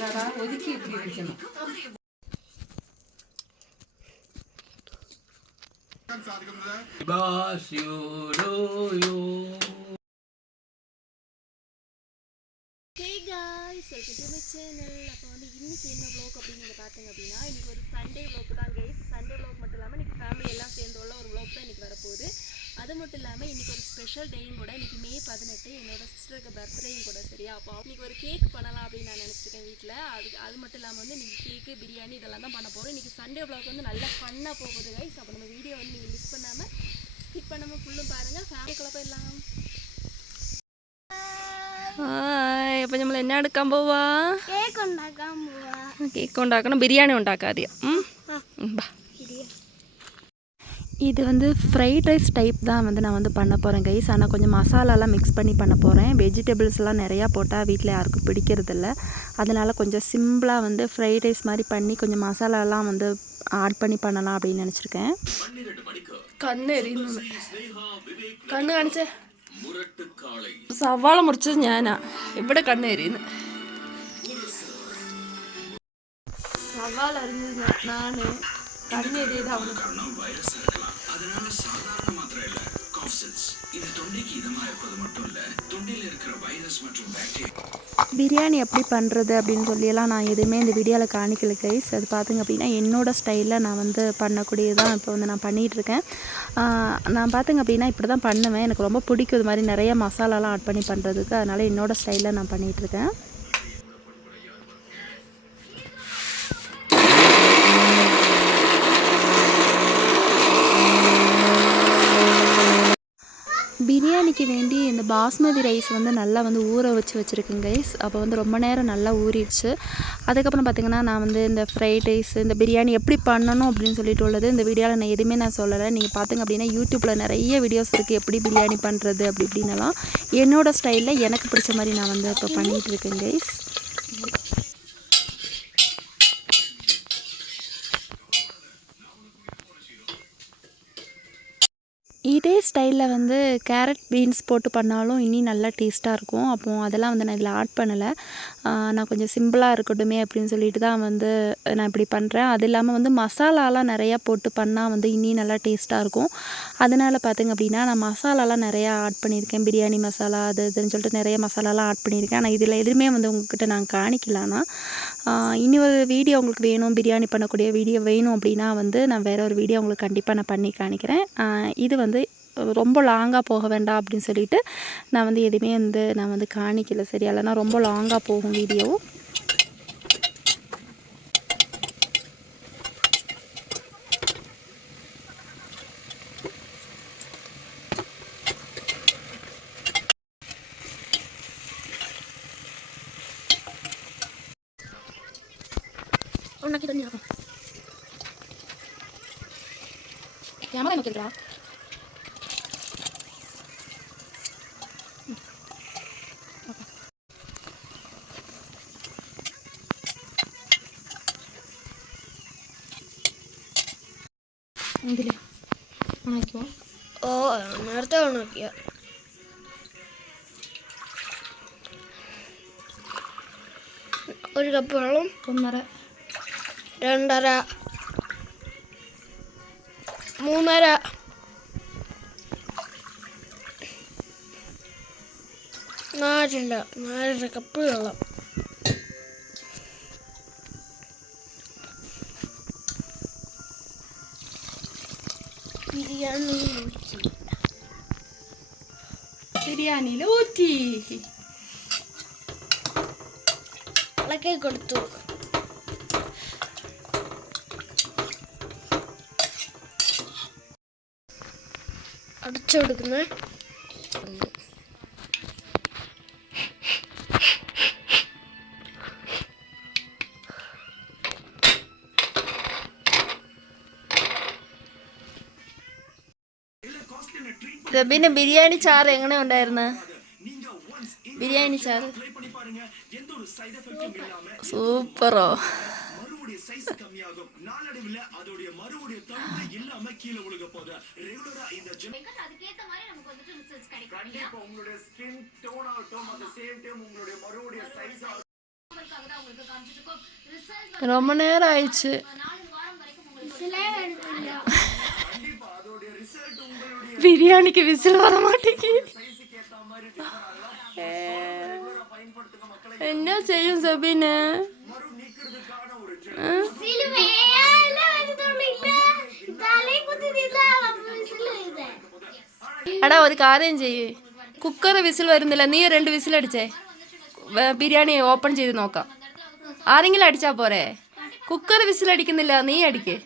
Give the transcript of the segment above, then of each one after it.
ஒதுக்கி இப்படி வைக்கணும். Hey guys, welcome to my channel. அப்போ வந்து இன்னைக்கு என்ன vlog அப்படின்னு நீங்கள் பார்த்தீங்க அப்படின்னா இன்னைக்கு ஒரு சண்டே vlog தான் guys. சண்டே vlog மட்டும் இல்லாமல் இன்னைக்கு ஃபேமிலி எல்லாம் சேர்ந்து உள்ள ஒரு vlog தான் இன்னைக்கு வரப்போகுது. அது மட்டும் இல்லாமல் இன்னைக்கு ஒரு ஸ்பெஷல் டேயும் கூட. இன்னைக்கு மே 18 என்னோட சிஸ்டருக்கு பர்த்டேயும் கூட. சரியா, அப்போ இன்னைக்கு ஒரு கேக் பண்ணலாம் அப்படின்னு நான் நினச்சிருக்கேன் வீட்டில். அது மட்டும் இல்லாமல் வந்து இன்னைக்கு கேக்கு பிரியாணி இதெல்லாம் தான் பண்ண போகிறோம். இன்னைக்கு சண்டே vlog வந்து நல்லா ஃபன்னாக போகுது guys. அப்போ நம்ம வீடியோ வந்து நீங்கள் மிஸ் பண்ணாமல் ஸ்கிப் பண்ணாமல் ஃபுல்லும் பாருங்கள். ஃபேமிலிக்குள்ளே போயிடலாம். അപ്പം നമ്മൾ എന്നെ എടുക്കാൻ പോവാ? കേക്ക് ഉണ്ടാക്കണം. ബിരിയാണി ഉണ്ടാക്കാതെയോ? இது வந்து ஃப்ரைட் ரைஸ் டைப் தான் வந்து நான் வந்து பண்ண போகிறேன் கைஸ். ஆனால் கொஞ்சம் மசாலாலாம் மிக்ஸ் பண்ணி பண்ண போகிறேன். வெஜிடபிள்ஸ்லாம் நிறையா போட்டால் வீட்டில் யாருக்கும் பிடிக்கிறதில்ல. அதனால் கொஞ்சம் சிம்பிளாக வந்து ஃப்ரைட் ரைஸ் மாதிரி பண்ணி கொஞ்சம் மசாலாலாம் வந்து ஆட் பண்ணி பண்ணலாம் அப்படின்னு நினச்சிருக்கேன். കണ്ണ് എറിയുന്നു. കണ്ണ് കാണിച്ചേ. സവാള മുറിച്ചത് ഞാനാ. ഇവിടെ കണ്ണ് എരിയുന്നു. സവാള അരിഞ്ഞത് നാണ്. കണ്ണ് എരിയത് അവന്. பிரியாணி எப்படி பண்ணுறது அப்படின்னு சொல்லியெல்லாம் நான் எதுவுமே இந்த வீடியோவில் காணிக்கல கைஸ். அது பார்த்திங்க அப்படின்னா என்னோடய ஸ்டைலில் நான் வந்து பண்ணக்கூடியதான் இப்போ வந்து நான் பண்ணிகிட்ருக்கேன். நான் பார்த்திங்க அப்படின்னா இப்படி தான் பண்ணுவேன். எனக்கு ரொம்ப பிடிக்கும் இது மாதிரி நிறைய மசாலாலாம் ஆட் பண்ணி பண்ணுறதுக்கு. அதனால் என்னோடய ஸ்டைலில் நான் பண்ணிகிட்ருக்கேன். பிரியாணிக்கு வேண்டி இந்த பாஸ்மதி ரைஸ் வந்து நல்லா வந்து ஊற வச்சுருக்கேன் கைஸ். அப்போ வந்து ரொம்ப நேரம் நல்லா ஊறிடுச்சு. அதுக்கப்புறம் பார்த்திங்கன்னா நான் வந்து இந்த ஃப்ரைட் ரைஸ் இந்த பிரியாணி எப்படி பண்ணணும் அப்படின்னு சொல்லிட்டு உள்ளது இந்த வீடியோவில் நான் எதுவுமே நான் சொல்லலை. நீங்கள் பார்த்திங்க அப்படின்னா யூடியூப்பில் நிறைய வீடியோஸ் இருக்குது எப்படி பிரியாணி பண்ணுறது அப்படி இப்படின்னலாம். என்னோடய ஸ்டைலில் எனக்கு பிடிச்ச மாதிரி நான் வந்து இப்போ பண்ணிகிட்டு இருக்கேன் கைஸ். இதே ஸ்டைலில் வந்து கேரட் பீன்ஸ் போட்டு பண்ணாலும் இன்னும் நல்லா டேஸ்ட்டாக இருக்கும். அப்போது அதெல்லாம் வந்து நான் இதில் ஆட் பண்ணலை. நான் கொஞ்சம் சிம்பிளாக இருக்கட்டுமே அப்படின்னு சொல்லிட்டு தான் வந்து நான் இப்படி பண்ணுறேன். அது இல்லாமல் வந்து மசாலாலாம் நிறையா போட்டு பண்ணால் வந்து இன்னும் நல்லா டேஸ்ட்டாக இருக்கும். அதனால் பார்த்திங்க அப்படின்னா நான் மசாலாலாம் நிறையா ஆட் பண்ணியிருக்கேன். பிரியாணி மசாலா அது இதுன்னு சொல்லிட்டு நிறைய மசாலாலாம் ஆட் பண்ணியிருக்கேன். ஆனால் இதில் எதுவுமே வந்து உங்கள்கிட்ட நான் காணிக்கலான்னா இனி ஒரு வீடியோ உங்களுக்கு வேணும், பிரியாணி பண்ணக்கூடிய வீடியோ வேணும் அப்படின்னா வந்து நான் வேறு ஒரு வீடியோ உங்களுக்கு கண்டிப்பாக நான் பண்ணி காணிக்கிறேன். இது வந்து ரொம்ப லாங்காக போக வேண்டாம் அப்படின்னு சொல்லிட்டு நான் வந்து எதுவுமே வந்து நான் வந்து காணிக்கல. சரியா, இல்லைனா ரொம்ப லாங்காக போகும் வீடியோ. ക്യാമറ നോക്കിട്ടാ ഇതില് ഉണക്കിയോ? ഓ നേരത്തെ ഉണക്കിയ. ഒരു കപ്പ് വെള്ളം 1.5 2.5 3.5 4 കപ്പ് വെള്ളം. ബിരിയാണിയിൽ ഊറ്റി ഇളക്കി കൊടുത്തു. അടച്ചു കൊടുക്കുന്നത്. പിന്നെ ബിരിയാണി ചാറ് എങ്ങനെ ഉണ്ടായിരുന്നു? ബിരിയാണി ചാറ് സൂപ്പറോ? ரொம்ப நேரம் ஆயிடுச்சு. பிரியாணிக்கு விசில் வர மாட்டேங்குது. என்ன செய்யும் சபீனு? അടാ ഒരു കാര്യം ചെയ്യ്, കുക്കർ വിസിൽ വരുന്നില്ല, നീ 2 വിസിൽ അടിച്ചേ, ബിരിയാണി ഓപ്പൺ ചെയ്ത് നോക്കാം. ആരെങ്കിലും അടിച്ചാൽ പോരെ? കുക്കർ വിസിൽ അടിക്കുന്നില്ല, നീ അടിക്ക്,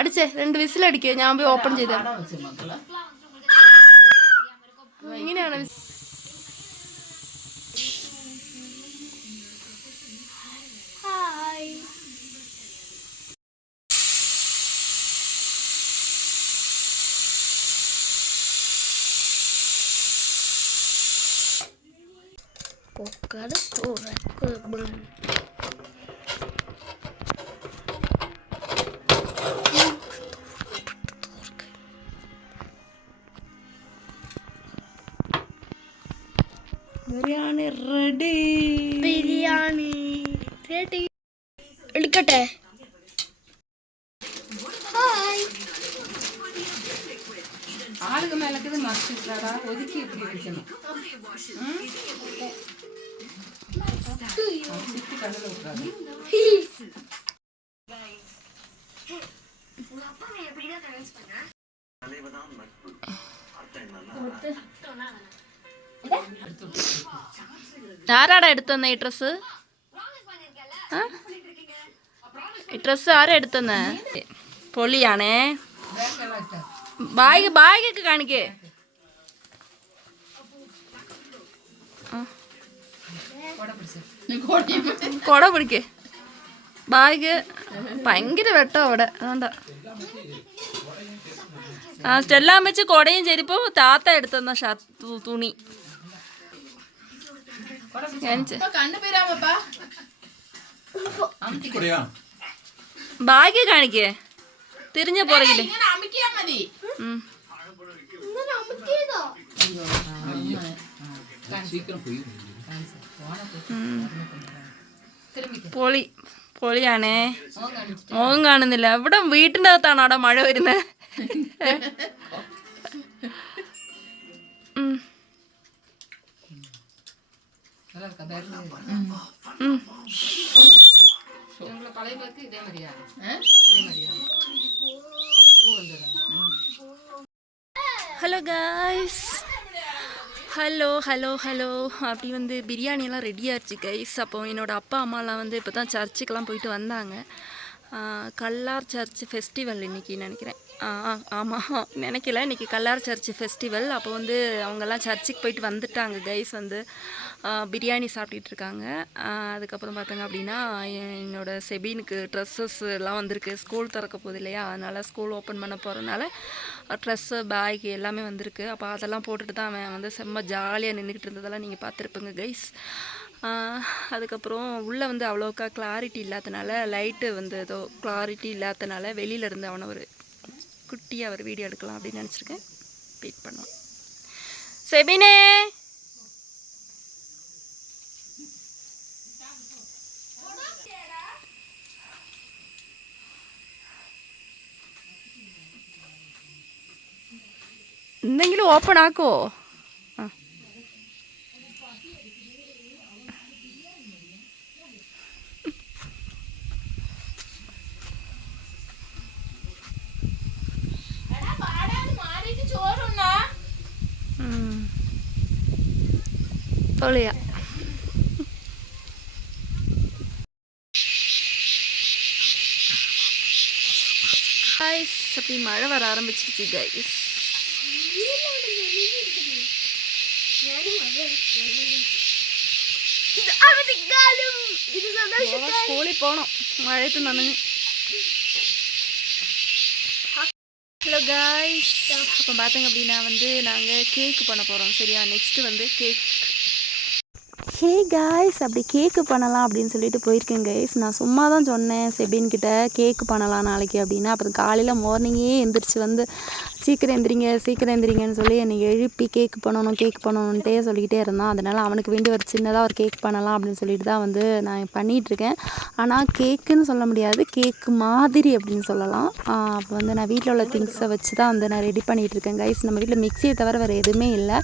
അടിച്ചേ 2 വിസിൽ അടിക്ക്, ഞാൻ പോയി ഓപ്പൺ ചെയ്ത. ഇങ്ങനെയാണ് ബിരിയാണി റെഡി. ബിരിയാണി റെഡി. എടുക്കട്ടെ. ആളുകൾ മേലക്കത് മറിച്ചിട്ടാ ഒതുക്കി ഇട്ട് വെക്കണം. ആരാടാ എടുത്തന്നെ ഈ ഡ്രസ്സ്? ഈ ഡ്രസ്സ് ആരാ എടുത്തന്നെ? പൊളിയാണേ. ബാഗൊക്കെ കാണിക്കേ. കൊട പിടിക്കേ. ബാഗ് ഭയങ്കര വെട്ടോ അവിടെ, അതുകൊണ്ടാ. സ്റ്റെല്ലാം വെച്ച് കൊടയും ചെരിപ്പും താത്ത എടുത്തന്ന തുണി. ബാഗ് കാണിക്കേ, തിരിഞ്ഞ പുറകില്. പൊളിയാണേ. മുഖം കാണുന്നില്ല. ഇവിടെ വീട്ടിൻ്റെ അകത്താണോ അവിടെ മഴ വരുന്നത്? ஹலோ காய்ஸ், ஹலோ அப்படி வந்து பிரியாணியெல்லாம் ரெடி ஆச்சு கைஸ். அப்போ என்னோடய அப்பா அம்மாலாம் வந்து இப்போ தான் சர்ச்சுக்கெலாம் போயிட்டு வந்தாங்க. கல்லார் சர்ச் ஃபெஸ்டிவல் இன்றைக்கி நினைக்கிறேன். ஆமாம் நினைக்கல, இன்றைக்கி கல்லார் சர்ச் ஃபெஸ்டிவல். அப்போ வந்து அவங்கெல்லாம் சர்ச்சுக்கு போயிட்டு வந்துட்டாங்க கைஸ். வந்து பிரியாணி சாப்பிட்டுட்டு இருக்காங்க. அதுக்கப்புறம் பார்த்தாங்க அப்படின்னா என்னோடய செபீனுக்கு ட்ரெஸ்ஸஸ் எல்லாம் வந்திருக்கு. ஸ்கூல் திறக்க போகுது இல்லையா, அதனால் ஸ்கூல் ஓப்பன் பண்ண போகிறதுனால ட்ரெஸ்ஸு பேக் எல்லாமே வந்திருக்கு. அப்போ அதெல்லாம் போட்டுட்டு தான் அவன் வந்து செம்ம ஜாலியாக நின்றுக்கிட்டு இருந்ததெல்லாம் நீங்கள் பார்த்துருப்பீங்க கைஸ். அதுக்கப்புறம் உள்ளே வந்து அவ்வளோக்கா கிளாரிட்டி இல்லாதனால, லைட்டு வந்து ஏதோ கிளாரிட்டி இல்லாதனால வெளியில் இருந்து அவனை ஒரு குட்டியாக ஒரு வீடியோ எடுக்கலாம் அப்படின்னு நினச்சிருக்கேன். வெயிட் பண்ணுவோம். செபினே എന്തെങ്കിലും ഓപ്പൺ ആക്കുമോ? പൊളിയാ. ഗൈസ്, അപ്പോൾ ഈ മഴ വരാൻ ആരംഭിച്ചിരിച്ചു ഗൈസ്. സ്കൂളിൽ പോകണം, മഴയത്ത് നനഞ്ഞ്. ஹலோ காய்ஸ், அப்போ பார்த்தங்க அப்படின்னா வந்து நாங்கள் கேக்கு பண்ண போகிறோம். சரியா, நெக்ஸ்ட்டு வந்து கேக் ஹே காய்ஸ், அப்படி கேக்கு பண்ணலாம் அப்படின்னு சொல்லிட்டு போயிருக்கேன் கைஸ். நான் சும்மா தான் சொன்னேன் செபின்கிட்ட கேக்கு பண்ணலாம் நாளைக்கு அப்படின்னு. அப்புறம் காலையில் மார்னிங்கே எந்திரிச்சு வந்து சீக்கிரம் எந்திரிங்கன்னு சொல்லி என்னை எழுப்பி கேக்கு பண்ணணுன்ட்டே சொல்லிக்கிட்டே இருந்தான். அதனால் அவனுக்கு வேண்டி ஒரு சின்னதாக ஒரு கேக் பண்ணலாம் அப்படின்னு சொல்லிட்டு தான் வந்து நான் பண்ணிகிட்ருக்கேன். ஆனால் கேக்குன்னு சொல்ல முடியாது, கேக்கு மாதிரி அப்படின்னு சொல்லலாம். அப்போ வந்து நான் வீட்டில் உள்ள திங்ஸை வச்சு தான் வந்து நான் ரெடி பண்ணிகிட்ருக்கேன் கைஸ். நம்ம வீட்டில் மிக்சியை தவிர வேறு எதுவுமே இல்லை.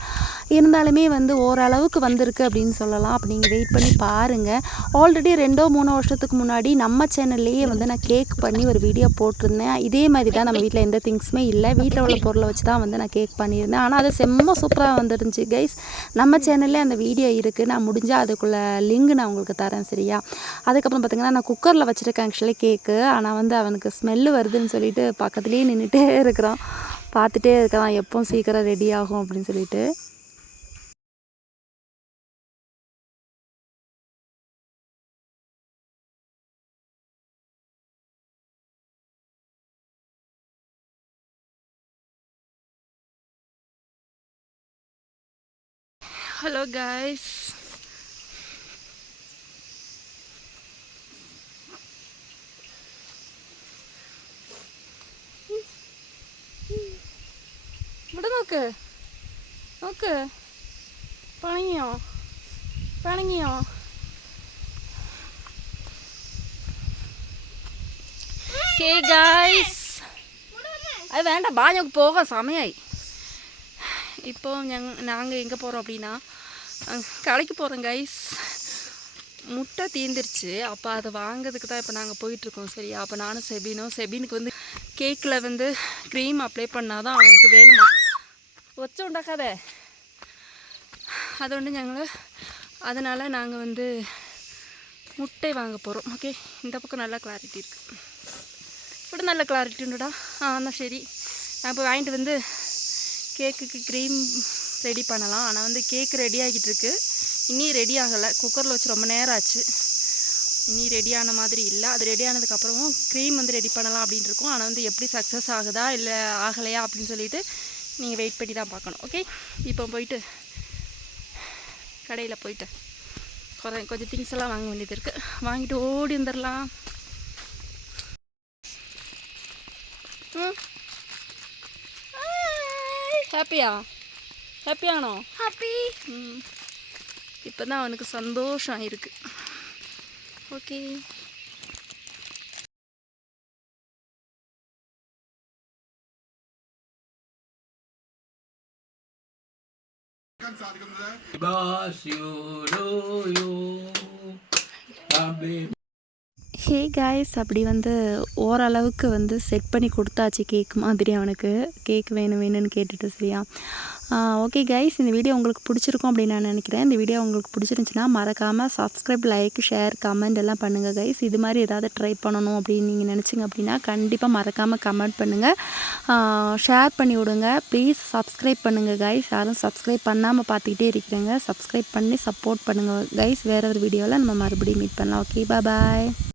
இருந்தாலுமே வந்து ஓரளவுக்கு வந்திருக்கு அப்படின்னு சொல்லலாம். அப்போ நீங்கள் வெயிட் பண்ணி பாருங்கள். ஆல்ரெடி 2-3 வருஷத்துக்கு முன்னாடி நம்ம சேனல்லையே வந்து நான் கேக் பண்ணி ஒரு வீடியோ போட்டிருந்தேன். இதே மாதிரி தான் நம்ம வீட்டில் எந்த திங்ஸுமே இல்லை, வீட்டில் உள்ள பொருளை வச்சு தான் வந்து நான் கேக் பண்ணியிருந்தேன். ஆனால் அது செம்ம சூப்பராக வந்துருந்துச்சு கைஸ். நம்ம சேனல்லே அந்த வீடியோ இருக்குது, நான் முடிஞ்சால் அதுக்குள்ளே லிங்க் நான் உங்களுக்கு தரேன், சரியா? அதுக்கப்புறம் பார்த்திங்கன்னா நான் குக்கரில் வச்சுருக்கேன் ஆக்சுவலி கேக்கு. ஆனால் வந்து அவனுக்கு ஸ்மெல்லு வருதுன்னு சொல்லிட்டு பக்கத்துலேயே நின்றுட்டே இருக்கிறான், பார்த்துட்டே இருக்கிறான் எப்போ சீக்கிரம் ரெடி ஆகும் அப்படின்னு சொல்லிட்டு. ஹலோ காய்ஸ், ഇവിടെ നോക്ക് പണങ്ങിയോ. ഹേ ഗായ്സ്, അത് വേണ്ട, ബാ ഞങ്ങൾക്ക് പോകാം, സമയമായി. இப்போ நாங்கள் எங்கே போகிறோம் அப்படின்னா கடைக்கு போகிறோம் கைஸ். முட்டை தீந்துருச்சு, அப்போ அதை வாங்கிறதுக்கு தான் இப்போ நாங்கள் போயிட்டுருக்கோம், சரியா? அப்போ நானும் செபினுக்கு வந்து கேக்கில் வந்து க்ரீம் அப்ளை பண்ணால் தான் அவனுக்கு வேணுமா. ஒச்ச உண்டாக்காத அது வந்து அதனால் நாங்கள் வந்து முட்டை வாங்க போகிறோம். ஓகே, இந்த பக்கம் நல்லா கிளாரிட்டி இருக்குது, இப்படி நல்ல கிளாரிட்டி உண்டுடா. ஆனால் சரி, நான் இப்போ வாங்கிட்டு வந்து கேக்குக்கு க்ரீம் ரெடி பண்ணலாம். ஆனால் வந்து கேக் ரெடி ஆகிட்டு இருக்கு, இன்னும் ரெடி ஆகலை. குக்கரில் வச்சு ரொம்ப நேரம் ஆச்சு, இன்னும் ரெடியான மாதிரி இல்லை. அது ரெடி ஆனதுக்கப்புறமும் க்ரீம் வந்து ரெடி பண்ணலாம் அப்படின்ட்டு இருக்கோம். ஆனால் வந்து எப்படி சக்ஸஸ் ஆகுதா இல்லை ஆகலையா அப்படின்னு சொல்லிட்டு நீங்கள் வெயிட் பண்ணி தான் பார்க்கணும். ஓகே, இப்போ போயிட்டு கடையில் போயிட்டு கொஞ்சம் திங்ஸ் எல்லாம் வாங்க வேண்டியது இருக்குது, வாங்கிட்டு ஓடி வந்துடலாம். ஹாப்பியானோ? ஹாப்பி. இப்போ தான் அவனுக்கு சந்தோஷம் இருக்கு. ஓகே, ஹே காய்ஸ், அப்படி வந்து ஓரளவுக்கு வந்து செட் பண்ணி கொடுத்தாச்சு கேக் மாதிரி. அவனுக்கு கேக் வேணும்னு கேட்டுட்டு, சரியா? ஓகே காய்ஸ், இந்த வீடியோ உங்களுக்கு பிடிச்சிருக்கும் அப்படின்னு நான் நினைக்கிறேன். இந்த வீடியோ உங்களுக்கு பிடிச்சிருந்துச்சின்னா மறக்காமல் சப்ஸ்கிரைப், லைக், ஷேர், கமெண்ட் எல்லாம் பண்ணுங்கள் கைஸ். இது மாதிரி ஏதாவது ட்ரை பண்ணணும் அப்படின்னு நீங்கள் நினச்சிங்க அப்படின்னா கண்டிப்பாக மறக்காமல் கமெண்ட் பண்ணுங்கள், ஷேர் பண்ணி விடுங்க. ப்ளீஸ் சப்ஸ்கிரைப் பண்ணுங்கள் கைஸ். யாரும் சப்ஸ்கிரைப் பண்ணாமல் பார்த்துக்கிட்டே இருக்கிறேங்க, சப்ஸ்கிரைப் பண்ணி சப்போர்ட் பண்ணுங்கள் கைஸ். வேறு ஒரு வீடியோவில் நம்ம மறுபடியும் மீட் பண்ணலாம். ஓகே, பாய்.